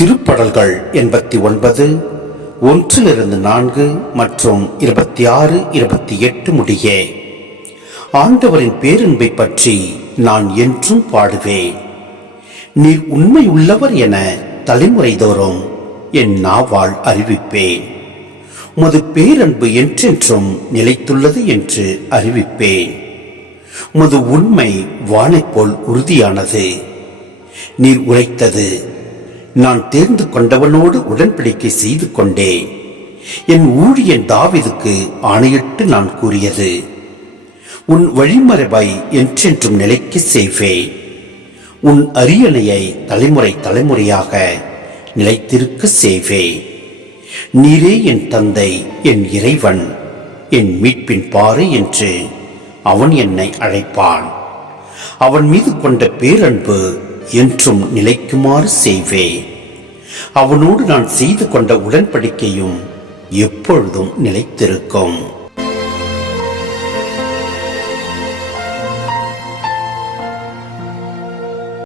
திருப்படல்கள் 89 1-4 மற்றும் 26, 28 முடிய. ஆண்டவரின் பேரன்பை பற்றி நான் என்றும் பாடுவேன். நீர் உண்மை உள்ளவர் என தலைமுறை தோறும் என் நாவால் அறிவிப்பேன். உமது பேரன்பு என்றென்றும் நிலைத்துள்ளது என்று அறிவிப்பேன். உமது உண்மை வானைப் போல் உறுதியானது. நீர் உரைத்தது, நான் தேர்ந்து கொண்டவனோடு உடன்படிக்கை செய்து கொண்டேன். என் ஊழியன் தாவீதுக்கு ஆணையிட்டு நான் கூறியது, உன் வழிமரபை என்றென்றும் நிலைக்கு செய்வேன். உன் அரியணையை தலைமுறை தலைமுறையாக நிலைத்திருக்க செய்வேன். நீரே என் தந்தை, என் இறைவன், என் மீட்பின் பாறை என்று அவன் என்னை அழைப்பான். அவன் மீது கொண்ட பேரன்பு என்றும் நிலைக்குமாறு செய்வேன். அவனோடு நான் செய்து கொண்ட உடன்படிக்கையும் எப்பொழுதும் நிலைத்திருக்கும்.